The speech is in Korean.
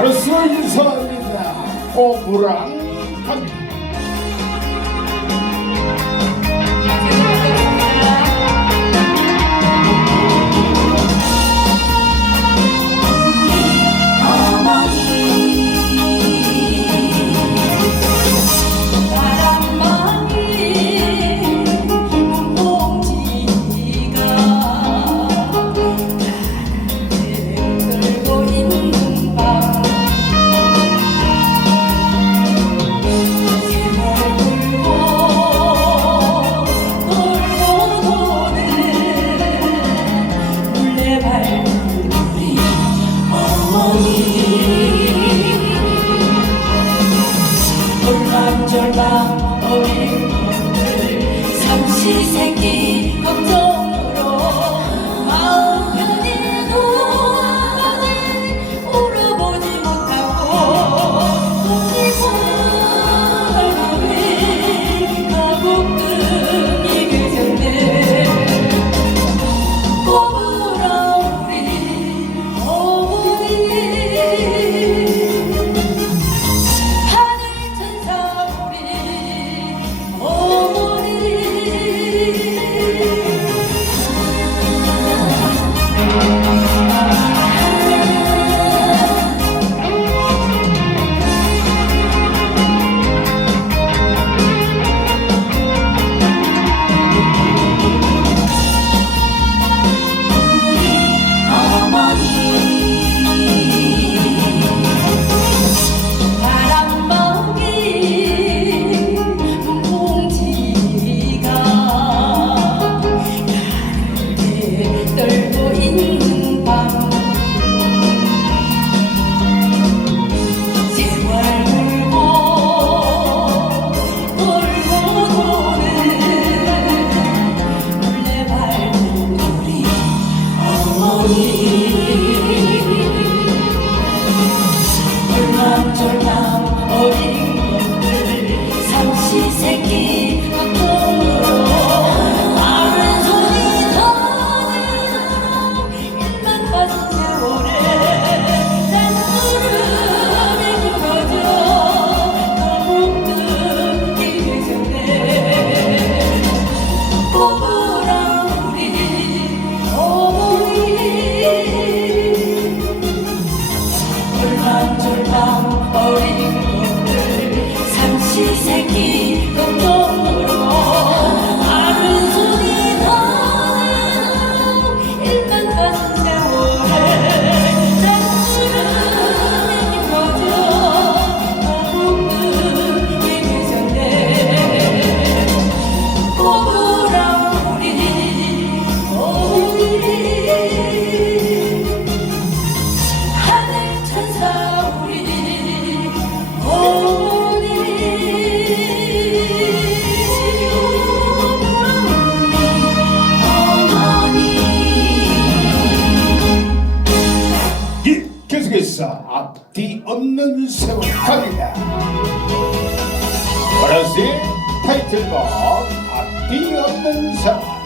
바로 순서입니다. 꼬부랑 합니다. she say 절망 절망 어린 것들. 삼시세끼 갑니다. 그렇지 타이틀곡 아, 앞뒤 없는 사람